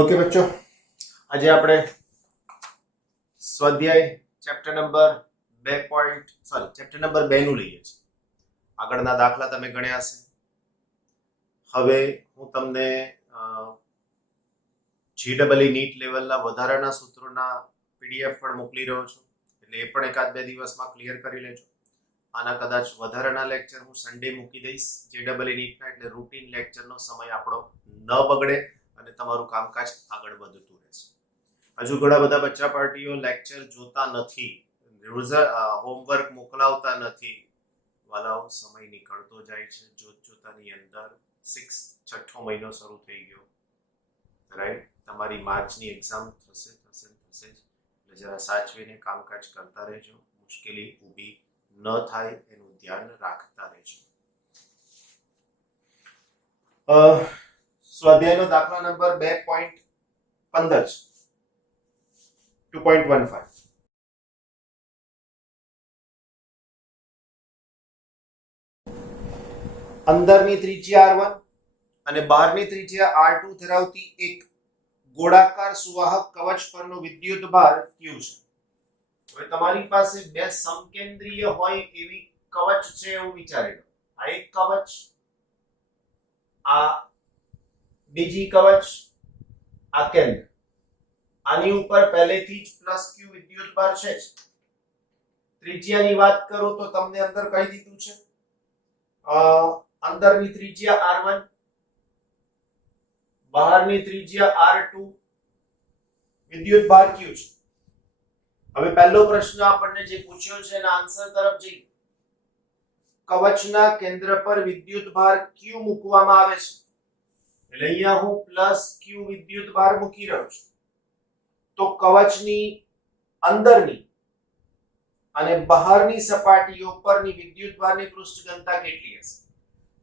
Okay बच्चों, आज આપણે સ્વાધ્યાય ચેપ્ટર નંબર 2 નું લઈએ છીએ. આગળના દાખલા તમે ગણ્યા હશે. હવે હું તમને જીડબલઈ નીટ લેવલના વધારાના સૂત્રોના પીડીએફ પણ મોકલી રહ્યો છું, એટલે એ પણ એકાદ બે દિવસમાં ક્લિયર કરી લેજો. આના કદાચ વધારાના લેક્ચર હું સન્ડે મૂકી દઈશ જીડબલઈ નીટના, એટલે રૂટીન લેક્ચરનો સમય આપણો ન બગડે અને તમારું કામકાજ આગળ વધતું રહેશે. હજુ ઘણા બધા બચ્ચા પાર્ટીઓ લેક્ચર જોતા નથી, હોમવર્ક મોકલાવતા નથી. વાલાઓ, સમય નીકળતો જાય છે, જોતાની અંદર છઠ્ઠો મહિનો શરૂ થઈ ગયો, રાઈટ? તમારી માર્ચની એક્ઝામ થશે એટલે જરા સાચવીને કામકાજ કરતા રહેજો, મુશ્કેલી ઊભી ન થાય એનું ધ્યાન રાખતા રહેજો. સ્વાધ્યાયનો દાખલા નંબર 2.15 છે, 2.15. અંદરની ત્રિજ્યા r1 અને બહારની ત્રિજ્યા r2 ધરાવતી એક ગોળાકાર સુવાહક કવચ પરનો વિદ્યુત ભાર q છે. હવે તમારી પાસે બે સમકેન્દ્રીય હોય એવી કવચ છે એવું વિચારી લો. આ એક કવચ, આ બીજી કવચ, આ કેન્દ્ર. આની ઉપર પહેલેથી જ q વિદ્યુત ભાર છે જ. ત્રિજ્યાની વાત કરું તો તમને અંદર કહી દીધું છે, અંદરની ત્રિજ્યા r1, બહારની ત્રિજ્યા r2, વિદ્યુત ભાર q છે. હવે પહેલો પ્રશ્ન આપણને જે પૂછ્યો છે એના આન્સર તરફ જઈએ. કવચના કેન્દ્ર પર વિદ્યુત ભાર q મૂકવામાં આવે છે, એટલે અહીંયા હું q વિદ્યુત ભાર મૂકી રહ્યો છું. તો કવચની અંદરની અને બહારની સપાટીઓ પરની વિદ્યુત ભારની પૃષ્ઠ ઘનતા કેટલી હશે?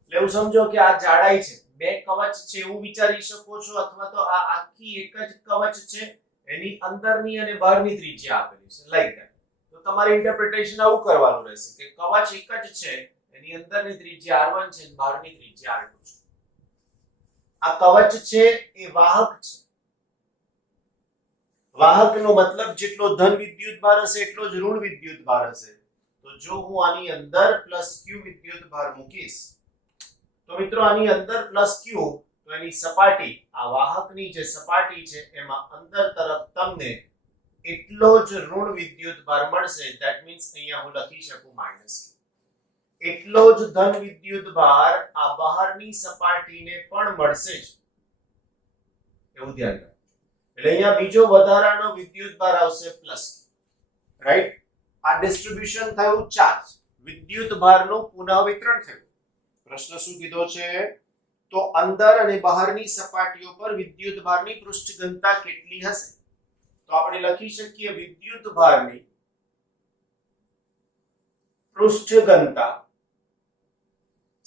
એટલે એવું સમજો કે આ જાડાઈ છે, બે કવચ છે એવું વિચારી શકો છો, અથવા તો આ આખી એક જ કવચ છે, એની અંદરની અને બહારની ત્રિજ્યા આપેલી છે, લાઈક ધેટ. તો તમારે ઇન્ટરપ્રિટેશન આવું કરવાનું રહેશે કે કવચ એક જ છે, એની અંદરની ત્રિજ્યા r1 છે અને બહારની ત્રિજ્યા r2 છે. આ કવચ છે એ વાહક છે. વાહકનો મતલબ જેટલો ધન વિદ્યુત ભાર હશે એટલો જ ઋણ વિદ્યુત ભાર હશે. તો જો હું આની અંદર q વિદ્યુત ભાર મૂકીશ તો મિત્રો આની અંદર q, તો એની સપાટી, આ વાહકની જે સપાટી છે એમાં અંદર તરફ તમને એટલો જ ઋણ વિદ્યુત ભાર મળશે. ધેટ મીન્સ અહીંયા હું લખી શકું -q. એટલો જ ધન વિદ્યુત ભાર આ બહારની સપાટીને પણ મળશે જ, એવું ધ્યાન રાખો. એટલે અહીંયા બીજો વધારાનો વિદ્યુત ભાર આવશે q, રાઈટ? આ ડિસ્ટ્રીબ્યુશન થયું ચાર્જ, વિદ્યુત ભારનું પુનઃવિતરણ થયું. પ્રશ્ન શું કીધો છે? તો અંદર અને બહારની સપાટીઓ પર વિદ્યુત ભારની પૃષ્ઠ ઘનતા કેટલી હશે? તો આપણે લખી શકીએ વિદ્યુત ભારની પૃષ્ઠ ઘનતા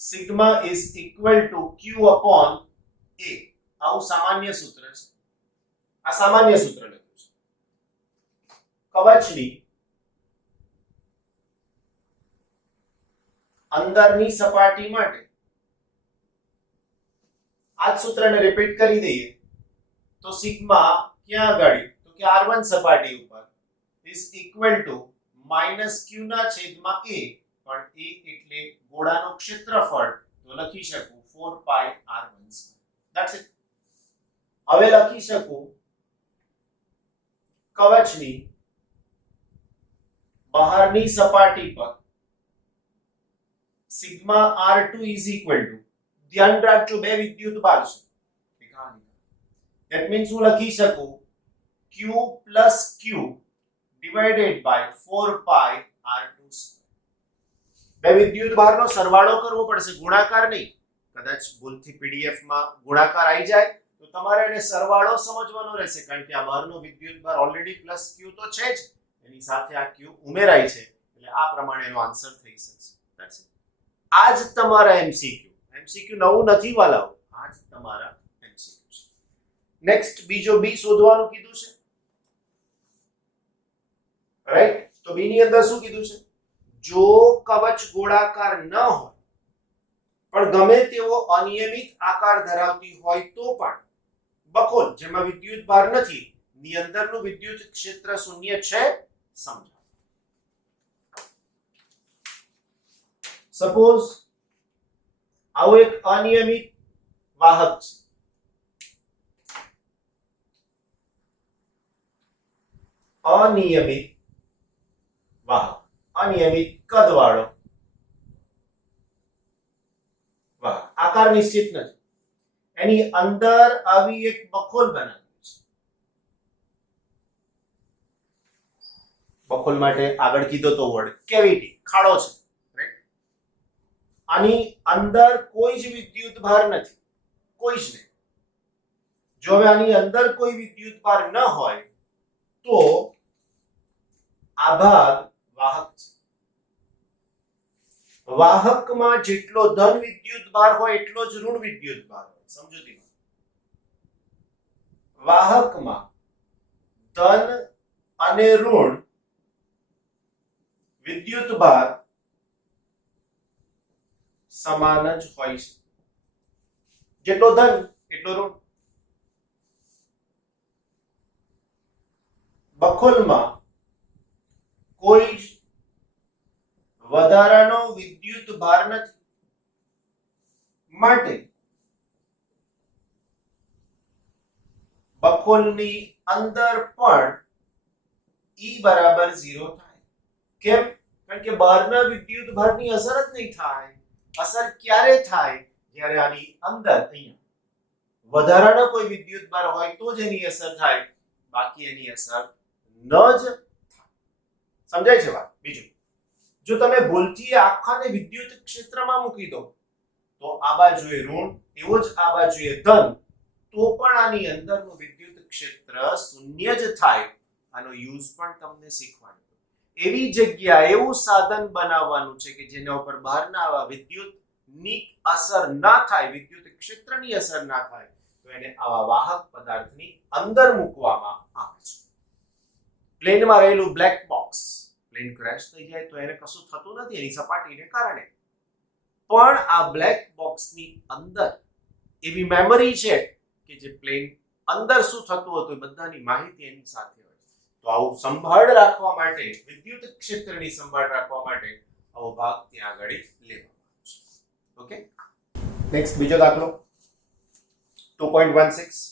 sigma is equal to q upon a. આવું સામાન્ય સૂત્ર છે. આ સામાન્ય સૂત્ર લખ્યું છે. કવચની અંદરની સપાટી માટે આ સૂત્રને રિપીટ કરી દઈએ તો સિગ્મા ક્યાં આગળ? તો કે r1 સપાટી ઉપર ઇઝ ઇક્વલ ટુ -q ના છેદમાં a, પણ a એટલે ગોળાનું ક્ષેત્રફળ, તો લખી શકું 4πr1². That's it. હવે લખી શકું કવચની બહારની સપાટી પર sigma r2 is equal to, ધ્યાન રાખજો બે વિદ્યુત ભાર છે, ધેટ મીન્સ હું લખી શકું q plus q divided by 4πr2². બે વિદ્યુત ભારનો સરવાળો કરવો પડશે, ગુણાકાર નહીં. કદાચ ભૂલથી પીડીએફ માં ગુણાકાર આવી જાય તો તમારે એને સરવાળો સમજવાનો રહેશે, કારણ કે આ બહારનો વિદ્યુત ભાર ઓલરેડી q તો છે જ, એની સાથે આ q ઉમેરાય છે, એટલે આ પ્રમાણે એનો આન્સર થઈ શકશે. That's it. આજ તમારા એમસીક્યુ નવું નથી વાલાઓ, આજ તમારા એમસીક્યુ છે. નેક્સ્ટ બીજો બી શોધવાનું કીધું છે, રાઈટ? તો બી ની અંદર શું કીધું છે? જો કવચ ગોળાકાર ન હોય પણ ગમે તેવો અનિયમિત આકાર ધરાવતી હોય તો પણ બખોલ જેમાં વિદ્યુત ભાર નથી ની અંદરનું વિદ્યુત ક્ષેત્ર શૂન્ય છે સમજાવો. સપોઝ આવો એક અનિયમિત વાહક છે. અનિયમિત વાહક, અનિયમિત કદવાળો વાહક, આકાર નિશ્ચિત નથી. એની અંદર આવી એક બખોલ બનાવી છે. બખોલ માટે આગળ કીધો તો વર્ડ કેવિટી, ખાડો છે. આની અંદર કોઈ જ વિદ્યુત ભાર નથી, કોઈ જ નહીં. જો હવે આની અંદર કોઈ વિદ્યુત ભાર ન હોય તો આ ભાગ વાહક છે. વાહકમાં જેટલો ધન વિદ્યુત ભાર હોય એટલો જ ઋણ વિદ્યુત ભાર હોય. સમજૂતીમાં વાહકમાં ધન અને ઋણ વિદ્યુત ભાર સમાન જ હોય છે. જેટલો ધન એટલો ઋણ. બખોલમાં કોઈ જ વધારાનો વિદ્યુત ભાર નથી માટે બખોલની અંદર પણ E બરાબર 0 થાય. કેમ? કારણ કે બહારના વિદ્યુત ભારની અસર જ નહીં થાય. અસર ક્યારે થાય? જ્યારે આની અંદર અહીંયા વધારાનો કોઈ વિદ્યુત ભાર હોય તો જ એની અસર થાય, બાકી એની અસર ન જ થાય. સમજાય છે વાત? બીજું, જો તમે ભૂલથી આખાને વિદ્યુત ક્ષેત્રમાં મૂકી દો તો આ બાજુએ ઋણ એવો જ આ બાજુએ ધન, તો પણ આની અંદરનું વિદ્યુત ક્ષેત્ર શૂન્ય જ થાય. આનો યુઝ પણ તમને શીખવાનું. એવી જગ્યા, એવું સાધન બનાવવાનું છે કે જેના ઉપર બહારના આવા વિદ્યુતની અસર ના થાય, વિદ્યુત ક્ષેત્રની અસર ના થાય, તો એને આવા વાહક પદાર્થની અંદર મૂકવામાં આવે છે. પ્લેનમાં રહેલું બ્લેક બોક્સ, પ્લેન ક્રેશ થઈ જાય તો એને કશું થતું નથી એની સપાટીને કારણે, પણ આ બ્લેક બોક્સની અંદર એવી મેમરી છે કે જે પ્લેન અંદર શું થતું હતું બધાની માહિતી એની સાથે હોય. તો આવું સંભાળ રાખવા માટે, વિદ્યુત ક્ષેત્રની સંભાળ રાખવા માટે આવો ભાગ ત્યાં આગળ લેવામાં આવે છે. ઓકે, નેક્સ્ટ બીજો દાખલો 2.16.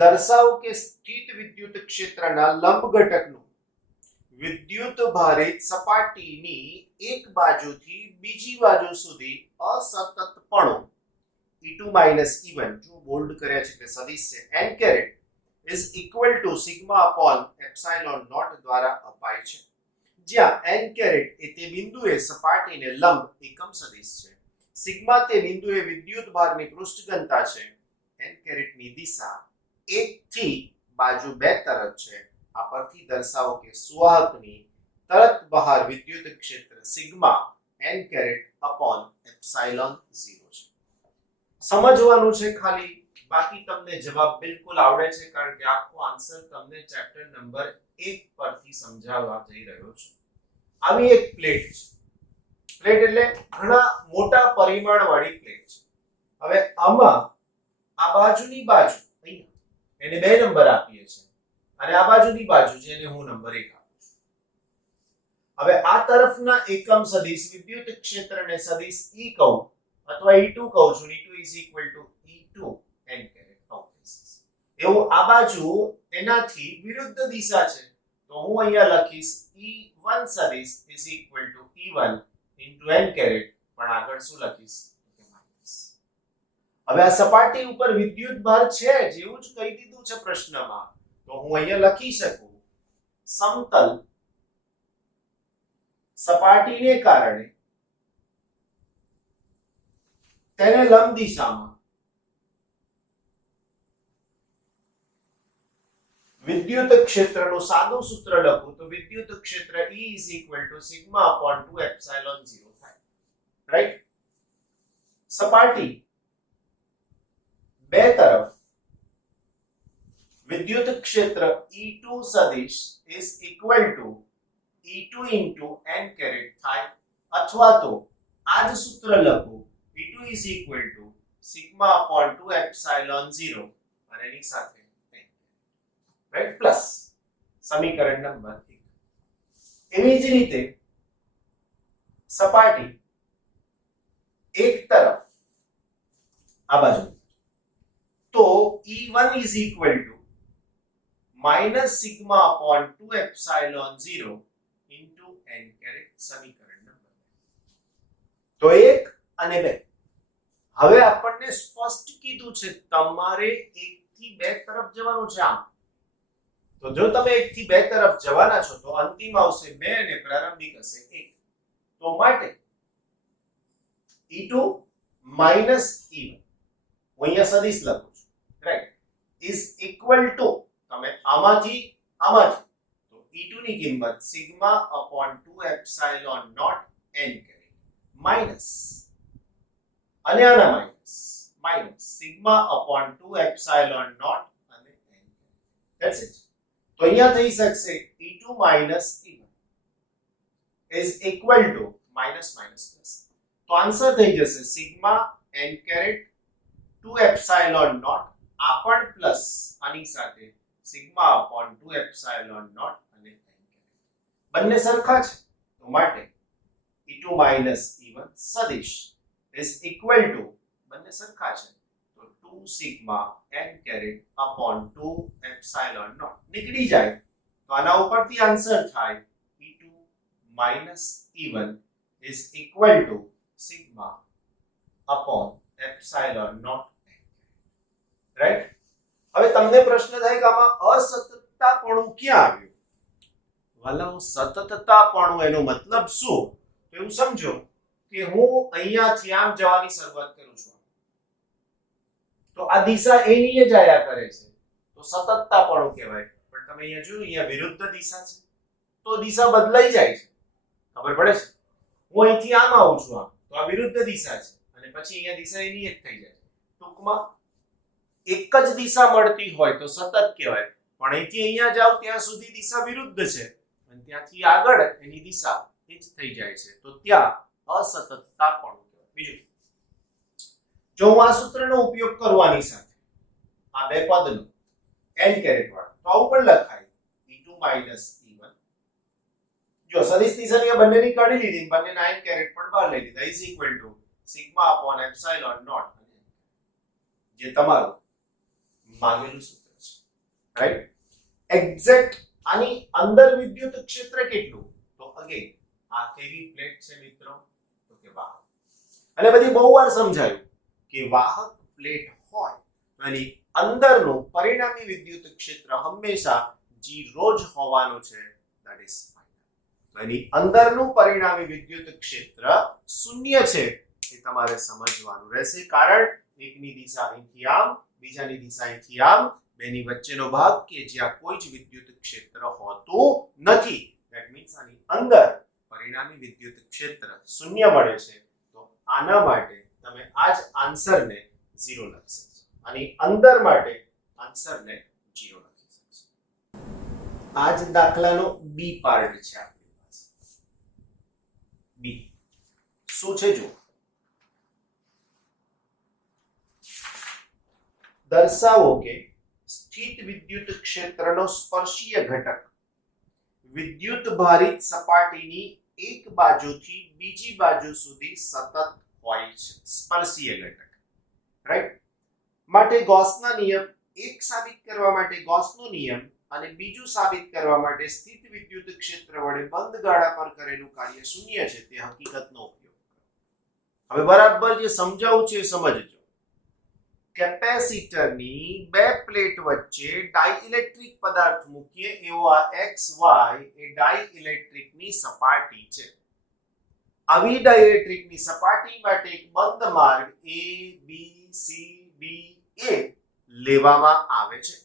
દર્શાવો કે સ્થિત વિદ્યુત ક્ષેત્રના લંબ ઘટકનું વિદ્યુત ભારિત સપાટીની એક બાજુથી બીજી બાજુ સુધી અસતતપણું E2 E1, જો બોલ્ડ કર્યા છે એટલે સદિશ છે, n caret is equal to sigma upon epsilon naught દ્વારા અપાય છે. જ્યાં n કેરેટ એ તે બિંદુએ સપાટીને લંબ એકમ સદિશ છે, સિગ્મા તે બિંદુએ વિદ્યુત ભારની પૃષ્ઠ ઘનતા છે, n કેરેટની દિશા 1 થી બાજુ 2 તરફ છે. આ પરથી દર્શાવો કે સુવાહકની તરત બહાર વિદ્યુત ક્ષેત્ર sigma n caret upon epsilon 0 છે. સમજવાનું છે ખાલી, બાકી તમને જવાબ બિલકુલ આવડે છે કારણ કે આખો આન્સર તમને ચેપ્ટર નંબર 1 પરથી સમજાવવા જઈ રહ્યો છું. આવી એક પ્લેટ છે. પ્લેટ એટલે ઘણા મોટા પરિમાણ વાળી પ્લેટ છે. હવે આમાં આ બાજુની બાજુ અહીંયા એને 2 નંબર આપીએ છીએ અને આ બાજુની બાજુ જેને હું નંબર 1 આપું છું. હવે આ તરફના એકમ સદિશ વિદ્યુત ક્ષેત્રને સદિશ E કહું અથવા E2 કહું છું. E2 is equal to E2 n caret of this. એવું આ બાજુ એનાથી વિરુદ્ધ દિશા છે તો હું અહીંયા લખીશ E1 સદિશ is equal to E1 into n caret, પણ આગળ શું લખીશ? હવે આ સપાટી ઉપર વિદ્યુત ભાર છે જેવું જ કહી દીધું છે પ્રશ્નમાં, તો હું અહીંયા લખી શકું સમતલ સપાટીને કારણે તેને લંબ દિશામાં વિદ્યુત ક્ષેત્રનું સાદું સૂત્ર લખું તો વિદ્યુત ક્ષેત્ર E is equal to sigma upon 2 epsilon 0 થાય. રાઈટ? સપાટી બે તરફ વિદ્યુત ક્ષેત્ર E2 સદિશ is equal to E2 into n caret થાય, અથવા તો આ જ સૂત્ર લખું E2 is equal to sigma upon 2 epsilon 0, અને એની સાથે રાઈટ પ્લસ સમીકરણ નંબર 1. એવી જ રીતે સપાટી એક તરફ આ બાજુ તો E1 is equal to minus sigma upon 2 epsilon 0 into n caret સમીકરણ નંબર 2. તો 1 અને 2 હવે આપણને સ્પષ્ટ કીધું છે તમારે 1 થી 2 તરફ જવાનું છે. આમ તો જો તમે 1 થી 2 તરફ જવાના છો તો અંતિમ આવશે 2 અને પ્રારંભિક હશે 1. તો માટે E2 minus E1 હું અહીંયા સદિશ લખું છું રાઈટ is equal to તમે આમાંથી તો E2 ની કિંમત sigma upon 2 epsilon naught n કરી માઈનસ અને આના minus sigma upon 2 epsilon naught અને n. That's it. તો અહીંયા થઈ શકશે E2 minus E1 is equal to minus plus. તો આન્સર થઈ જશે sigma n caret 2 epsilon naught આ પણ પ્લસ આની સાથે સિગ્મા upon 2 epsilon naught અને n caret બંને સરખા છે તો માટે E2 minus E1 સદિશ is equal to બંને સરખા છે તો 2 sigma n caret upon 2 epsilon naught નીકળી જાય તો આના ઉપરથી આન્સર થાય E2 minus E1 is equal to sigma upon epsilon naught right. હવે તમને પ્રશ્ન થાય કે આમાં અસતતતાપણું ક્યાં આવ્યું? વાલાઓ સતતતાપણું એનો મતલબ શું? તો એવું સમજો કે હું અહીંયાથી આમ જવાની શરૂઆત કરું છું તો આ દિશા એની જ આયા કરે છે તો સતતતાપણું કહેવાય. પણ તમે અહીંયા જોયું અહીંયા વિરુદ્ધ દિશા છે તો દિશા બદલાઈ જાય છે. ખબર પડે છે? હું અહીંથી આમ આવું છું આમ તો આ વિરુદ્ધ દિશા છે અને પછી અહીંયા દિશા એની જ થઈ જાય. ટૂંકમાં એક જ દિશા મળતી હોય તો સતત કહેવાય પણ અહીંથી અહીંયા જાવ ત્યાં સુધી દિશા વિરુદ્ધ છે અને ત્યાંથી આગળ એની દિશા એ જ થઈ જાય છે તો ત્યાં અસતતતાપણું કહેવાય. બીજું જો હું આ સૂત્રનો ઉપયોગ કરવાની સાથે આ બે પદનો n કેરેટ વાળો તો આવું પણ લખાય E2 minus E1 જો સદિશ દિશા બંનેની કાઢી લીધી બંનેના n કેરેટ પણ બહાર લઈ લીધા is equal to sigma upon epsilon naught જે તમારું માંગેલું સૂત્ર છે રાઈટ. એક્ઝેક્ટ આની અંદર વિદ્યુત ક્ષેત્ર કેટલું તો અગેન આ કેવી પ્લેટ છે મિત્રો તો કે વાહક. અને બધી બહુ વાર સમજાયું કે વાહક પ્લેટ હોય તો એની અંદરનું પરિણામી વિદ્યુત ક્ષેત્ર હંમેશા 0 જ હોવાનું છે. That is final. તો એની અંદરનું પરિણામી વિદ્યુત ક્ષેત્ર શૂન્ય છે એ તમારે સમજવાનું રહેશે કારણ એકની દિશા અહીંથી આમ બીજાની દિશા અહીંથી આમ બેની વચ્ચેનો ભાગ કે જ્યાં કોઈ જ વિદ્યુત ક્ષેત્ર હોતું નથી. ધેટ મીન્સ આની અંદર પરિણામી વિદ્યુત ક્ષેત્ર શૂન્ય મળે છે તો આના માટે તમે આ જ આન્સરને 0 લખી શકશો. આની અંદર માટે આન્સરને 0 લખી શકશો. આ જ દાખલાનો બી પાર્ટ છે આપણી પાસે. બી શું છે જો દર્શાવો કે સ્થિત વિદ્યુત ક્ષેત્રનો સ્પર્શીય ઘટક વિદ્યુત ભારિત સપાટીની એક બાજુથી બીજી બાજુ સુધી સતત હોય છે. સ્પર્શીય ઘટક રાઈટ. માટે ગૌસના નિયમ એક સાબિત કરવા માટે ગૌસનો નિયમ અને બીજું સાબિત કરવા માટે સ્થિત વિદ્યુત ક્ષેત્ર વડે બંધ ગાળા પર કરેલું કાર્ય શૂન્ય છે તે હકીકતનો ઉપયોગ કરો. હવે બરાબર જે સમજાવું છે એ સમજજો. કેપેસિટરની બે પ્લેટ વચ્ચે ડાઇલેક્ટ્રિક પદાર્થ મૂકીએ એવો આ XY એ ડાઇલેક્ટ્રિકની સપાટી છે. આવી ડાઇલેક્ટ્રિકની સપાટી માટે એક બંધ માર્ગ A B C D A લેવામાં આવે છે.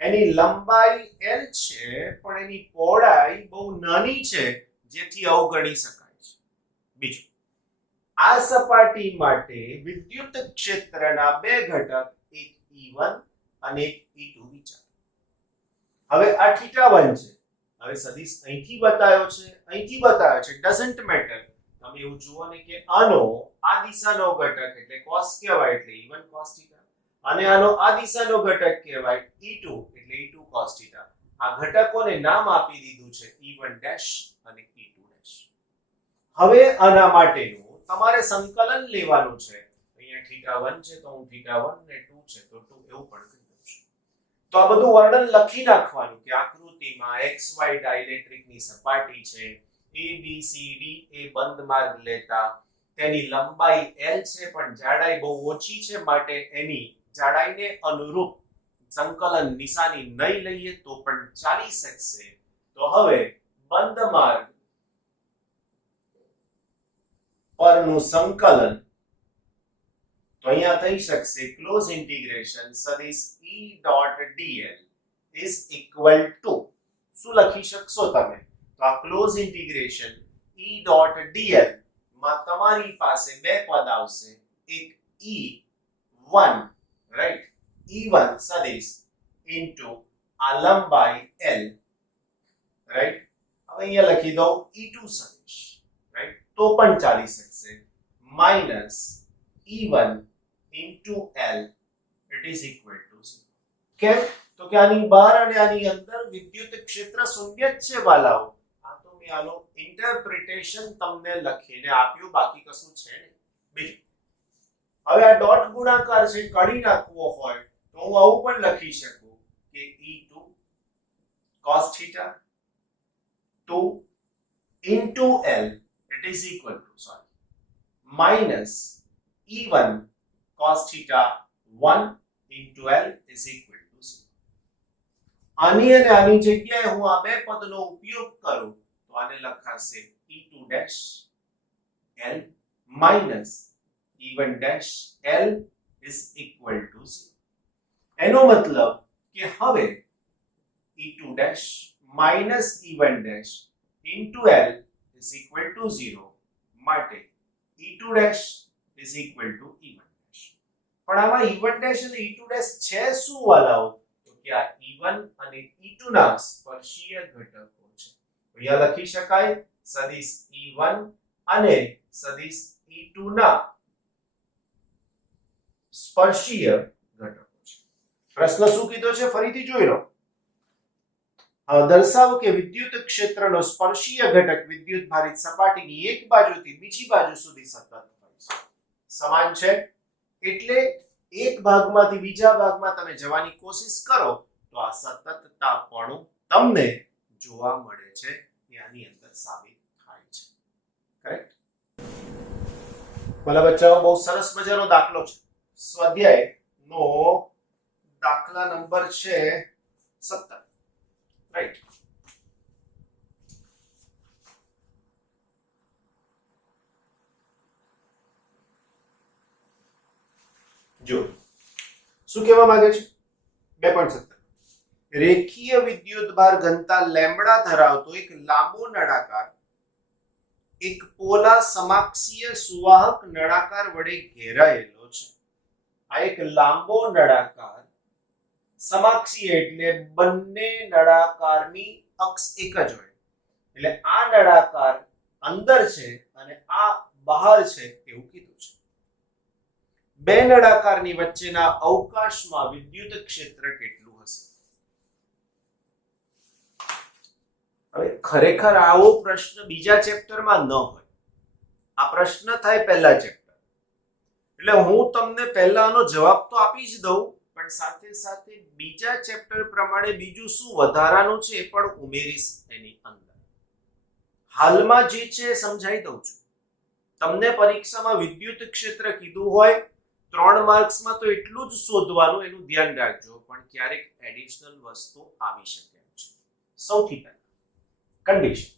એની લંબાઈ L છે પણ એની પહોળાઈ બહુ નાની છે જેથી અવગણી શકાય છે. બીજું આ સપાટી માટે વિદ્યુત ક્ષેત્રના બે ઘટક એક E1 અને એક E2 વિચારો. હવે આ θ1 છે. હવે સદિશ અહીંથી બતાવ્યો છે ડઝન્ટ મેટર. તમે એવું જુઓ ને કે આનો આ દિશાનો ઘટક એટલે cos કહેવાય એટલે E1 cos θ અને આનો આ દિશાનો ઘટક કહેવાય E2 એટલે E2 cos θ. આ ઘટકોને નામ આપી દીધું છે E1 ડેશ અને E2 ડેશ. હવે આના માટેનું તમારે સંકલન લેવાનું છે. અહીંયા θ1 છે તો હું θ1 ને 2 છે તો 2 એવું પણ કહી દઉં છું. તો આ બધું વર્ણન લખી નાખવાનું કે આકૃતિમાં XY ડાઇલેક્ટ્રિકની સપાટી છે, ABCD એ બંધ માર્ગ લેતા તેની લંબાઈ L છે પણ જાડાઈ બહુ ઓછી છે માટે એની જાડાઈને અનુરૂપ સંકલન નિશાની નહીં લઈએ તો પણ ચાલી શકશે. તો હવે બંધ માર્ગ પરનું સંકલન તો અહીંયા થઈ શકશે ક્લોઝ ઇન્ટિગ્રેશન સદિશ E dot dl is equal to શું લખી શકશો તમે? તો આ close integration E dot dl માં તમારી પાસે બે પદ આવશે. એક E1 રાઈટ, E1 સદિશ ઇન્ટુ આ લંબાઈ L રાઈટ. હવે અહીંયા લખી દો E2 સદિશ રાઈટ તો પણ ચાલી શકશે minus E1 into L it is equal to 0. કેમ? તો કે આની બહાર અને આની અંદર વિદ્યુત ક્ષેત્ર શૂન્ય જ છે વાલાઓ. આ તો મેં આનો ઇન્ટરપ્રિટેશન તમને લખીને આપ્યું, બાકી કશું છે નહીં. બીજું, હવે આ ડોટ ગુણાકાર છે કાઢી નાખવો હોય તો હું આવું પણ લખી શકું કે E2 cos θ 2 into L it is equal to minus E1 cos θ 1 into L is equal to 0. આની અને આની જગ્યાએ હું આ બે પદનો ઉપયોગ કરું તો આને લખાશે E2 dash L minus E1 dash L is equal to 0. એનો મતલબ કે હવે E2 dash minus E1 dash into L is equal to 0 માટે E2 dash is equal to E1 dash. પણ આમાં E1 dash અને E2 dash છે શું વાલાઓ? તો કે આ E1 અને E2 ના સ્પર્શીય ઘટકો છે. અહીંયા લખી શકાય સદિશ E1 અને સદિશ E2 ના સ્પર્શીય ઘટકો છે. પ્રશ્ન શું કીધો છે ફરીથી જોઈ લો. દર્શાવો કે વિદ્યુત ક્ષેત્રનો સ્પર્શીય ઘટક વિદ્યુત ભારિત સપાટીની એક બાજુથી બીજી બાજુ સુધી સતત સમાન છે. એટલે એક ભાગમાંથી બીજા ભાગમાં તમે જવાની કોશિશ કરો તો આ સતતતાપણું તમને જોવા મળે છે, આની અંદર સાબિત થાય છે. કરેક્ટ? ભલા બચ્ચાઓ, બહુ સરસ મજાનો દાખલો છે. સ્વાધ્યાય નો દાખલા નંબર છે 17 રાઈટ. જો શું કહેવા માંગે છે? 2.17 રેખીય વિદ્યુત ભાર ઘનતા લેમ્બડા ધરાવતો એક લાંબો નળાકાર એક પોલા સમાક્ષીય સુવાહક નળાકાર વડે ઘેરાયેલો છે. આ એક લાંબો નળાકાર સમાક્ષીય એટલે બંને નળાકારની અક્ષ એક જ હોય. એટલે આ નળાકાર અંદર છે અને આ બહાર છે એવું કીધું છે. બે નળાકારની વચ્ચેના અવકાશમાં વિદ્યુત ક્ષેત્ર કેટલું હશે? હવે ખરેખર આવો પ્રશ્ન બીજા ચેપ્ટરમાં ન હોય. આ પ્રશ્ન થાય પહેલા ચેપ્ટર. એટલે હું તમને પહેલાનો જવાબ તો આપી જ દઉં, પણ સાથે સાથે બીજા ચેપ્ટર પ્રમાણે બીજું શું વધારાનું છે એ પણ ઉમેરીશ એની અંદર. હાલમાં જે છે સમજાઈ દઉં છું. તમને પરીક્ષામાં વિદ્યુત ક્ષેત્ર કીધું હોય 3 માર્ક્સમાં તો એટલું જ શોધવાનું, એનું ધ્યાન રાખજો. પણ ક્યારેક એડિશનલ વસ્તુ આવી શકે છે. સૌથી પહેલા કન્ડિશન,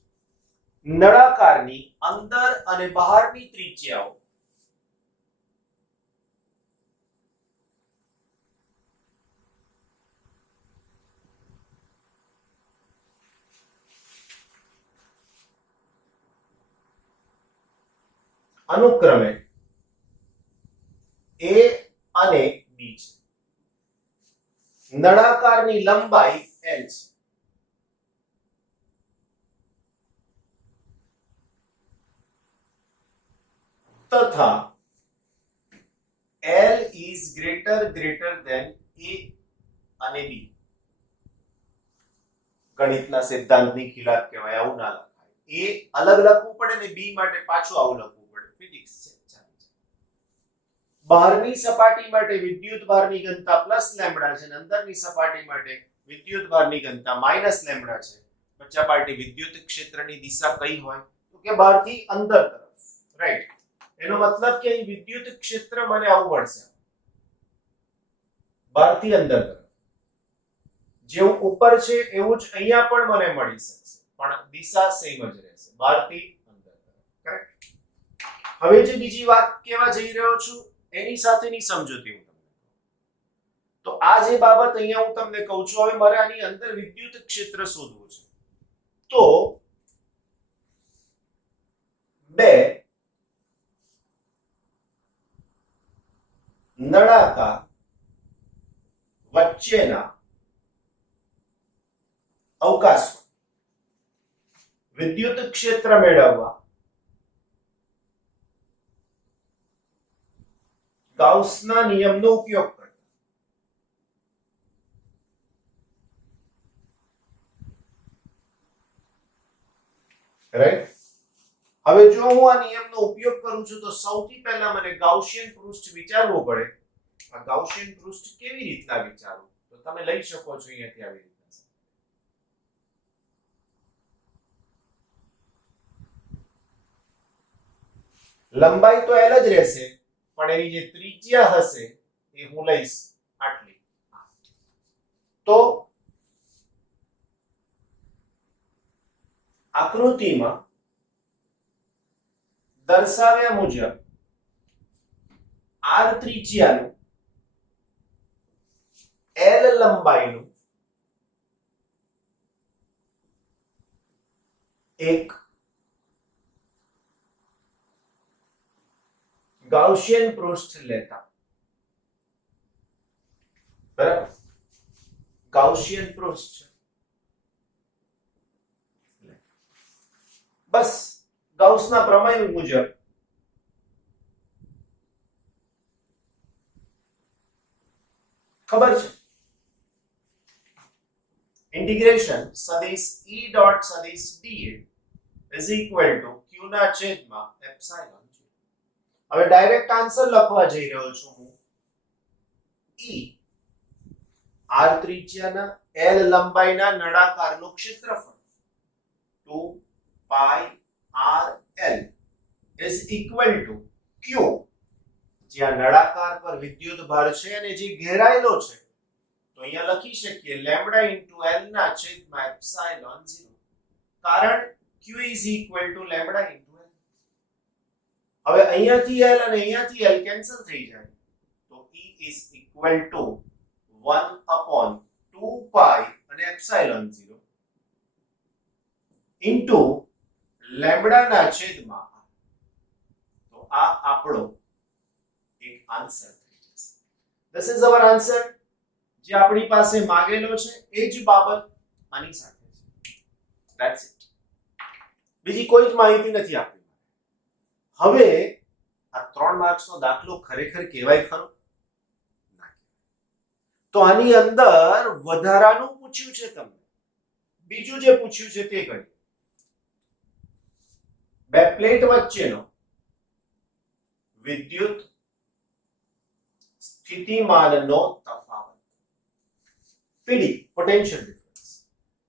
નળાકારની અંદર અને બહારની ત્રિજ્યાઓ અનુક્રમે A અને B છે. નળાકારની લંબાઈ L છે. તથા L is greater than a અને b. ગણિતના સિદ્ધાંતની ખિલાફ કહેવાય, આવું ના લખાય. a અલગ લખવું પડે ને b માટે પાછું આવું લખવું પડે. ફિઝિક્સ છે. બહારની સપાટી માટે વિદ્યુત ભારની ઘનતા પ્લસ લેમ્બડા છે અને અંદરની સપાટી માટે વિદ્યુત ભારની ઘનતા માઈનસ લેમ્બડા છે. સપાટી વિદ્યુત ક્ષેત્રની દિશા કઈ હોય? તો કે બહારથી અંદર તરફ. રાઈટ. એનો મતલબ કે અહીં વિદ્યુત ક્ષેત્ર મને આવું મળશે, બહારથી અંદર તરફ. જેવું ઉપર છે એવું જ અહીંયા પણ મને મળી શકશે, પણ દિશા સેમ જ રહેશે, બહારથી અંદર તરફ. કરેક્ટ. હવે જે બીજી વાત કહેવા જઈ રહ્યો છું એની સાથેની સમજૂતી હું તમને. તો આ જે બાબત અહીંયા હું તમને કહું છું, હવે મારે આની અંદર વિદ્યુત ક્ષેત્ર શોધવું છે. તો બે નળાકાર વચ્ચેના અવકાશમાં વિદ્યુત ક્ષેત્ર મેળવવા ગાઉસના નિયમનો ઉપયોગ કરતા. રાઈટ. હવે જો હું આ નિયમનો ઉપયોગ કરું છું તો સૌથી પહેલા મને ગાઉસિયન પૃષ્ઠ વિચારવું પડે. આ ગાઉસિયન પૃષ્ઠ કેવી રીતના વિચારવું? તો તમે લઈ શકો છો અહીંયાથી આવી રીતના. લંબાઈ તો L જ રહેશે, પણ એની જે ત્રિજ્યા હશે એ હું લઈશ આટલી. તો આકૃતિમાં દર્શાવ્યા મુજબ r ત્રિજ્યાનું L લંબાઈનું એક ગાઉસિયન પૃષ્ઠ લેતા. બરાબર. ગાઉસિયન પૃષ્ઠ બસ ગાઉસના પ્રમેય મુજબ ખબર છે ઇન્ટિગ્રેશન સદિશ E ડોટ સદિશ dA is equal to q ના છેદમાં એપ્સિલોન. હવે ડાયરેક્ટ આન્સર લખવા જઈ રહ્યો છું હું. E r ત્રિજ્યાના L લંબાઈના નળાકારનું ક્ષેત્રફળ 2 pi r L is equal to q, જ્યાં નળાકાર પર વિદ્યુત ભાર છે અને જે ઘેરાયેલો છે તો અહીંયા લખી શકીએ લેમ્બડા ઇન્ટુ L ના છેદમાં એપ્સિલોન 0, કારણ q is equal to lambda into. હવે અહીંયાથી L અને અહીંયાથી L કેન્સલ થઈ જાય તો E is equal to 1 upon 2 pi અને એપ્સિલોન 0 into લેમ્બડા ના છેદમાં. તો આ આપણો એક આન્સર થઈ જશે. This is our answer. જે આપણી પાસે માંગેલો છે એ જ બાબત આની સાથે છે. That's it. બીજી કોઈ જ માહિતી નથી આપી. હવે આ 3 માર્ક્સનો દાખલો ખરેખર કહેવાય ખરો? તો આની અંદર વધારાનું પૂછ્યું છે તમને. બીજું જે પૂછ્યું છે તે ગણો. બે પ્લેટ વચ્ચેનો વિદ્યુત સ્થિતિમાનનો તફાવત, પીડી, પોટેન્શિયલ ડિફરન્સ.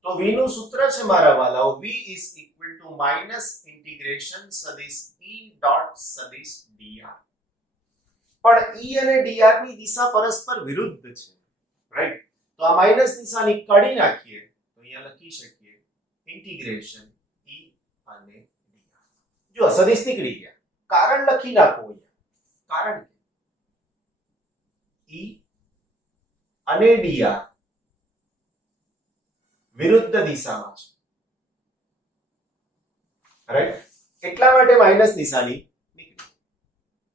તો v નું સૂત્ર છે મારા વાલાઓ, v is equal to minus integration સદિશ E dot સદિશ dr. પણ E અને dr ની દિશા પરસ્પર વિરુદ્ધ છે. રાઈટ. તો આ માઈનસ નિશાની કાઢી નાખીએ તો અહીંયા લખી શકીએ ઇન્ટિગ્રેશન E અને dr. જો સદિશ નીકળી ગયા, કારણ લખી નાખો અહીંયા. કારણ E અને dr વિરુદ્ધ દિશામાં છે. રાઈટ. એટલા માટે માઈનસ નિશાની નીકળી.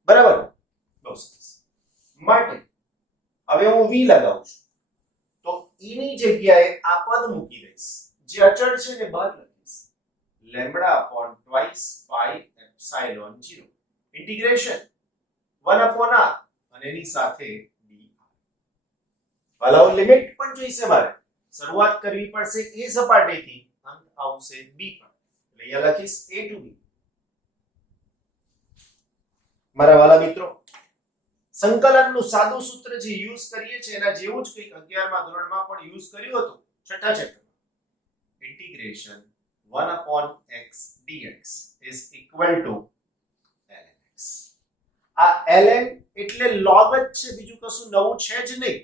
બરાબર. બહુ સરસ. માટે હવે હું v લગાવું છું તો e ની જગ્યાએ આ પદ મૂકી દઈશ. જે અચળ છે ને બહાર લખીશ. લેમ્બડા અપોન ટ્વાઇસ પાઈ એપ્સિલોન 0 ઇન્ટિગ્રેશન 1 અપોન r અને એની સાથે dr. વાલાઓ લિમિટ પણ જોઈશે મારે શરૂઆત કરવી પડશે એ સપાટીથી અંત આવશે બી પર એટલે અહીંયા લખીશ a to b મારા વાલા મિત્રો સંકલનનું સાદું સૂત્ર જે યુઝ કરીએ છીએ એના જેવું જ કંઈક 11મા ધોરણમાં પણ યુઝ કર્યું હતું છઠ્ઠા ચેપ્ટરમાં integration 1 upon x dx is equal to ln x આ ln એટલે log જ છે બીજું કશું નવું છે જ નહીં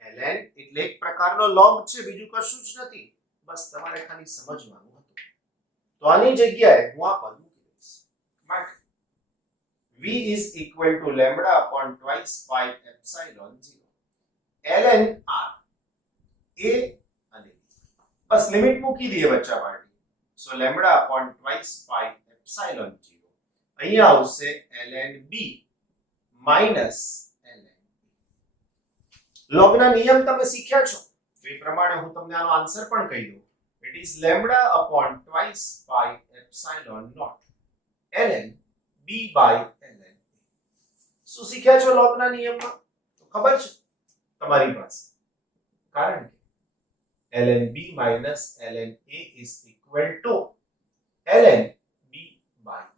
ln એટલે એક પ્રકારનો log છે બીજું કશું જ નથી બસ તમારે ખાલી સમજવાનું હતું તો આની જગ્યાએ હું આ પદ મૂકી દઈશ માટે v is equal to lambda upon twice pi epsilon 0 ln r a અને b બસ લિમિટ મૂકી દઈએ બચ્ચા પાર્ટી સો lambda upon twice pi epsilon 0 અહીંયા આવશે ln b minus ln log ના નિયમ તમે શીખ્યા છો તો એ પ્રમાણે હું તમને આનો આન્સર પણ કહી દઉં it is lambda upon twice pi epsilon naught ln b by ln શું શીખ્યા છો log ના નિયમમાં તો ખબર છે તમારી પાસે કારણ કે ln b minus ln a is equal to ln b by a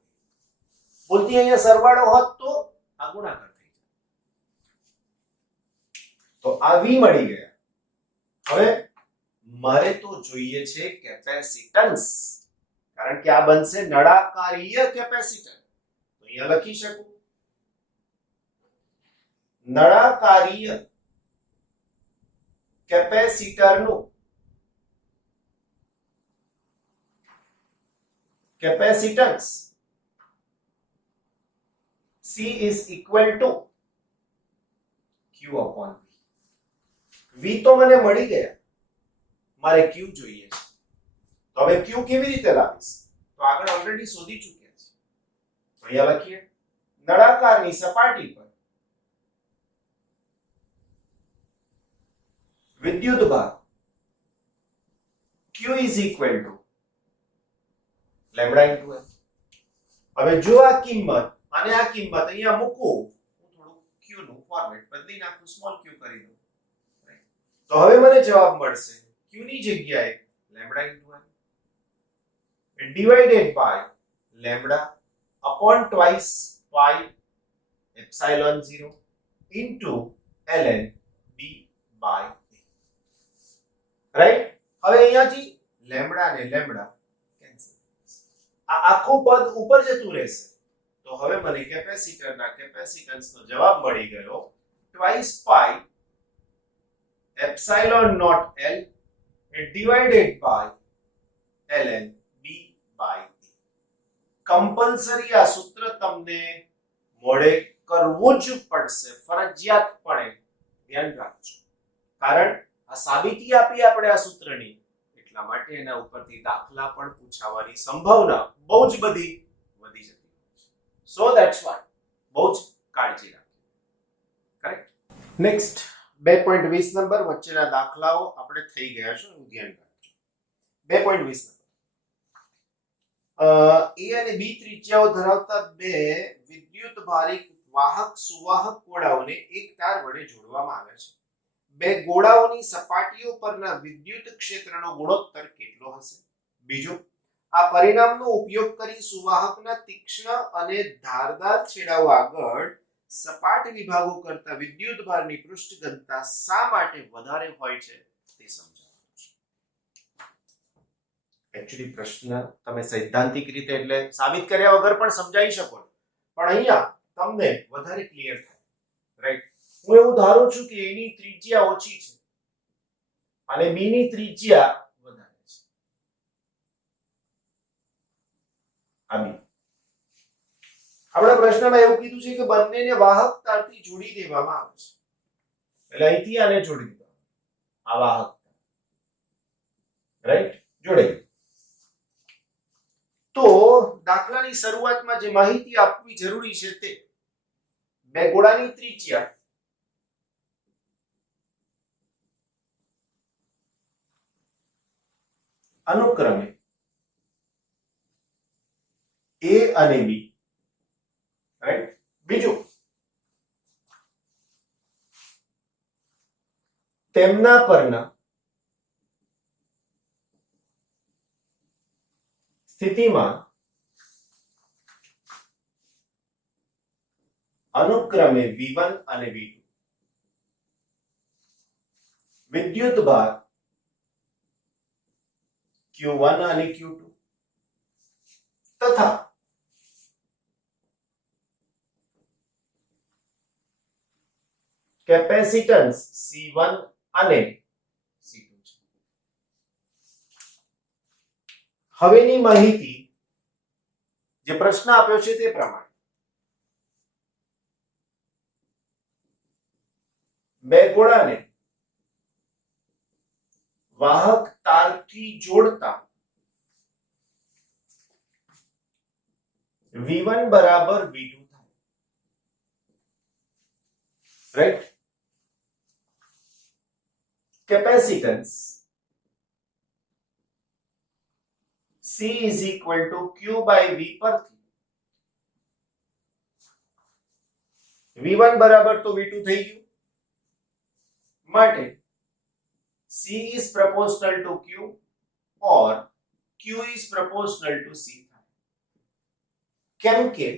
બોલતી અહીંયા સરવાળો હોત તો આ ગુણાકાર થઈ જાય તો આ v મળી ગયા હવે મારે તો જોઈએ છે કેપેસિટન્સ કારણ કે આ બનશે નળાકારીય કેપેસિટર તો અહીંયા લખી શકું નળાકારીય કેપેસિટરનું capacitance C is equal to Q upon V તો મને મળી ગયા મારે Q જોઈએ છે તો હવે Q કેવી રીતે લાવીશ તો આગળ ઓલરેડી શોધી ચૂક્યા છે તો અહીંયા લખીએ નળાકારની સપાટી પર વિદ્યુત ભાર Q is equal to lambda into L હવે જો આ કિંમત અને આ કિંમત અહીંયા મૂકો હું થોડું q નું ફોર્મેટ બદલી નાખું સ્મોલ q કરી દઉં તો હવે મને જવાબ મળશે q ની જગ્યાએ lambda into l divided by lambda upon twice pi epsilon 0 into ln b by a right હવે અહીંયાથી lambda અને lambda કેન્સલ આ આખું પદ ઉપર જતું રહેશે તો હવે મને કેપેસિટરના કેપેસિટન્સનો જવાબ મળી ગયો twice pi epsilon naught l divided by ln b by a compulsory આ સૂત્ર તમને મોડે કરવું જ પડશે ફરજિયાતપણે ધ્યાન રાખજો કારણ આ સાબિતી આપી આપણે આ સૂત્રની એટલા માટે એના ઉપરથી દાખલા પણ પૂછાવાની સંભાવના બહુ જ બધી વધી જતી So that's why બહુ જ કાળજી રાખજો કરેક્ટ નેક્સ્ટ 2.20 નંબર વચ્ચેના દાખલાઓ આપણે થઈ ગયા છે હું ધ્યાન રાખજો 2.20 નંબર a અને b ત્રિજ્યાઓ ધરાવતા બે વિદ્યુત ભારિત વાહક સુવાહક ગોળાઓને એક તાર વડે જોડવામાં આવે છે બે ગોળાઓની સપાટીઓ પરના વિદ્યુત ક્ષેત્રનો ગુણોત્તર કેટલો હશે બીજો આ પરિણામનો ઉપયોગ કરી સુવાહકના તીક્ષ્ણ અને ધારદાર છેડાઓ આગળ સપાટ વિભાગો કરતા વિદ્યુત ભારની પૃષ્ઠ ઘનતા શા માટે વધારે હોય છે તે સમજાવવાનું છે એક્ચ્યુઅલી પ્રશ્ન તમે સૈદ્ધાંતિક રીતે એટલે સાબિત કર્યા વગર પણ સમજાવી શકો પણ અહીંયા તમને વધારે ક્લિયર થાય રાઈટ હું એવું ધારું છું કે એની ત્રિજ્યા ઓછી છે અને બી ની ત્રિજ્યા વધારે છે આપણા પ્રશ્નમાં એવું કીધું છે કે બંનેને વાહક તારથી જોડી દેવામાં આવે છે એટલે અહીંથી આને જોડી દેવામાં આ વાહક રાઈટ જોડે તો દાખલાની શરૂઆતમાં જે માહિતી આપવી જરૂરી છે તે બે ગોળાની ત્રિજ્યા અનુક્રમે a અને b રાઈટ બીજું તેમના પરના સ્થિતિમાન અનુક્રમે V1 અને V2 વિદ્યુત ભાર Q1 અને Q2 તથા કેપેસિટન્સ C1 અને C2 છે. હવેની માહિતી જે પ્રશ્ન આપ્યો છે તે પ્રમાણે બે ગોળાને વાહક તારથી જોડતા V1 બરાબર V2 થાય, right. Capacitance C is equal to Q by V પરથી V1 બરાબર તો V2 થઈ ગયું, માટે C is proportional to Q or Q is proportional to C થાય. કેમ કે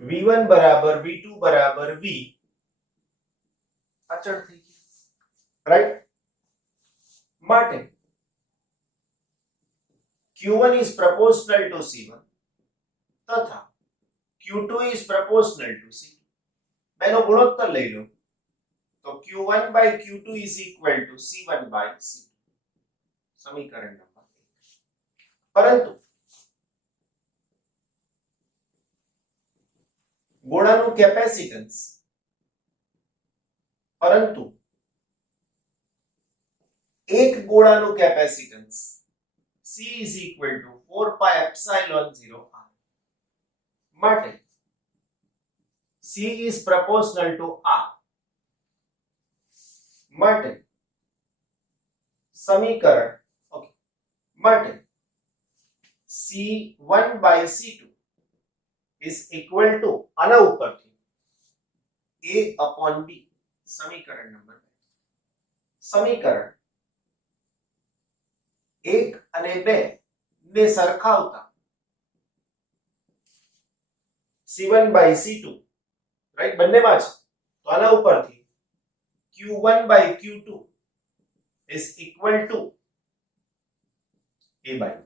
V1 બરાબર V2 બરાબર V અચળ થઈ ગયું, રાઈટ. માટે Q1 is proportional to C1 તથા Q2 is proportional to C2. બેનો ગુણોત્તર લઈ લો તો Q1 by Q2 is equal to C1 by C2. સમીકરણ નંબર 1. પરંતુ ગોળાનું કેપેસિટન્સ એક ગોળાનું capacitance C is equal to 4 pi epsilon 0 r. માટે C is proportional to R. માટે સમીકરણ માટે C1 by C2 is equal to આના ઉપરથી A upon B. સમીકરણ નંબર 2. સમીકરણ 1 અને 2 ને સરખાવતા C1 by C2, રાઈટ, બંનેમાં છે તો આના ઉપરથી Q1 by Q2 is equal to A by B.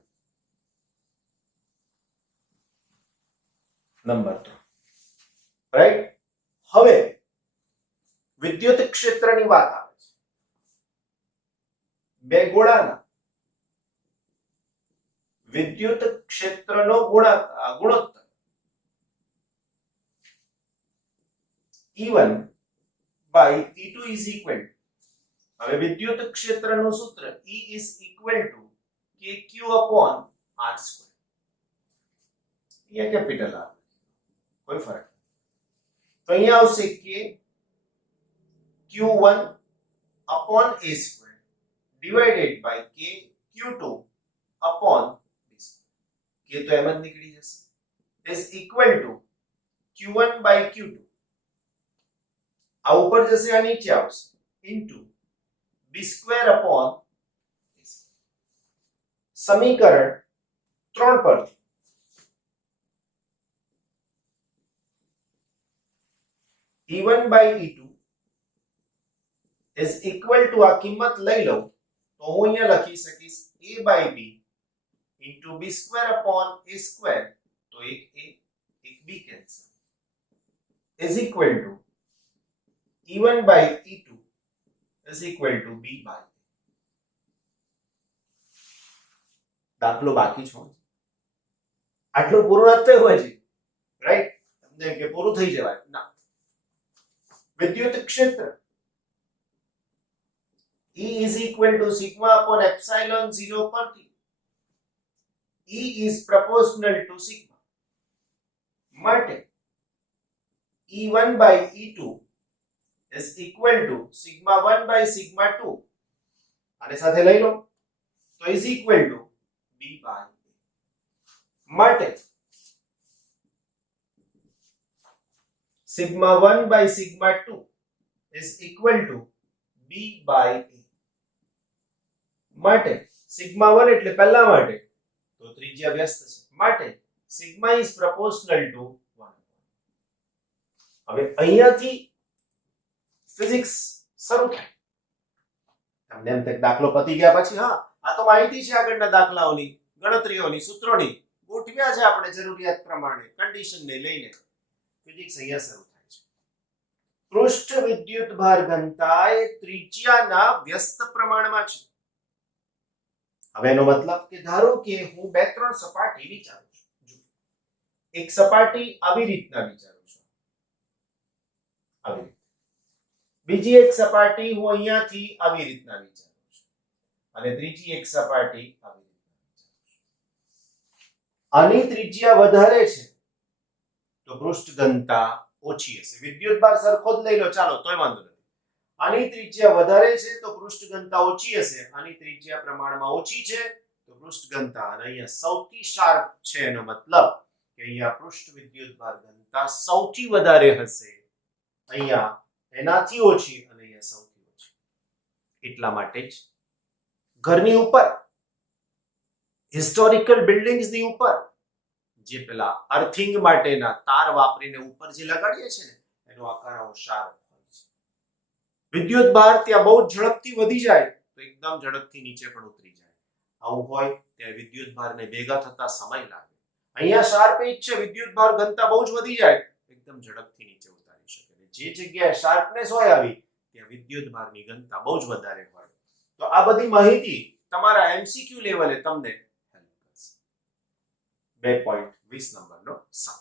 Number 3, right. હવે વિદ્યુત ક્ષેત્રની વાત આવે છે. બે ગોળાના વિદ્યુત ક્ષેત્રનો ગુણોત્તર E1 by E2 is equal to, હવે વિદ્યુત ક્ષેત્રનું સૂત્ર E is equal to KQ upon R square. અહીંયા કેપિટલ R, કોઈ ફરક નહીં. તો અહીંયા આવશે કે Q1 upon A square divided by K Q2 upon B square. K તો એમ જ નીકળી જશે, is equal to Q1 by Q2. આ ઉપર જશે, આ નીચે આવશે, into B square upon A square. સમીકરણ 3 પરથી E1 by E2 is equal to, આ કિંમત લઈ લઉં તો હું અહીંયા લખી શકીશ A by B into B square upon A square, તો એક A એક B cancel, is equal to E1 by E2 is equal to B by A. દાખલો બાકી છો, આટલું પૂરું ન થયું હજી, રાઈટ. તમને કે પૂરું થઈ જવાય ના. વિદ્યુત ક્ષેત્ર E is equal to sigma upon epsilon 0 પરથી E is proportional to sigma, માટે E1 by E2 is equal to sigma 1 by sigma 2, અને સાથે લઈ લો તો is equal to B by A. માટે sigma 1 by sigma 2 is equal to b by a. માટે sigma 1 એટલે પહેલા માટે તો ત્રિજ્યા વ્યસ્ત છે, માટે સિગ્મા is proportional to 1. હવે અહીંયાથી ફિઝિક્સ શરૂ થાય. તમને એમ થાય દાખલો પતી ગયા પછી હા આ તો માહિતી છે આગળના દાખલાઓની, ગણતરીઓની, સૂત્રોની, ગોઠવ્યા છે આપણે જરૂરિયાત પ્રમાણે કન્ડિશનને લઈને. ફિઝિક્સ અહીંયા શરૂ થાય છે. પૃષ્ઠ વિદ્યુત ભાર ઘનતા એ ત્રિજ્યાના વ્યસ્ત પ્રમાણમાં છે. હવે એનો મતલબ કે ધારો કે હું બે ત્રણ સપાટી વિચારું છું. એક સપાટી આવી રીતના વિચારું છું, આવી રીતે. બીજી એક સપાટી હું અહીંયાથી આવી રીતના વિચારું છું, અને ત્રીજી એક સપાટી આવી રીતના વિચારું છું. આની ત્રિજ્યા વધારે છે તો પૃષ્ઠ ઘનતા ઓછી હશે. વિદ્યુત ભાર સરખો જ લઈ લો ચાલો તોય વાંધો નથી. આની ત્રિજ્યા વધારે છે તો પૃષ્ઠ ઘનતા ઓછી હશે. આની ત્રિજ્યા પ્રમાણમાં ઓછી છે તો પૃષ્ઠ ઘનતા, અને અહીંયા સૌથી શાર્પ છે એનો મતલબ કે અહીંયા પૃષ્ઠ વિદ્યુત ભાર ઘનતા સૌથી વધારે હશે. અહીંયા એનાથી ઓછી અને અહીંયા સૌથી ઓછી. એટલા માટે જ ઘરની ઉપર, હિસ્ટોરિકલ બિલ્ડિંગ્સની ઉપર જે પેલા અર્થિંગ માટેના તાર વાપરીને ઉપર જે લગાડીએ છે ને એનો આકાર આવો શાર્પ હોય છે. વિદ્યુત ભાર ત્યાં બહુ ઝડપથી વધી જાય તો એકદમ ઝડપથી નીચે પણ ઉતરી જાય. આવું હોય ત્યાં વિદ્યુત ભારને ભેગા થતા સમય લાગે. અહીંયા શાર્પ એ જ છે, વિદ્યુત ભાર ઘનતા બહુ જ વધી જાય એકદમ ઝડપથી નીચે ઉતારી શકે. જે જગ્યાએ શાર્પનેસ હોય આવી ત્યાં વિદ્યુત ભારની ઘનતા બહુ જ વધારે હોય. તો આ બધી માહિતી તમારા MCQ લેવલે તમને હેલ્પ કરશે. 2.20 નંબરનો સમ.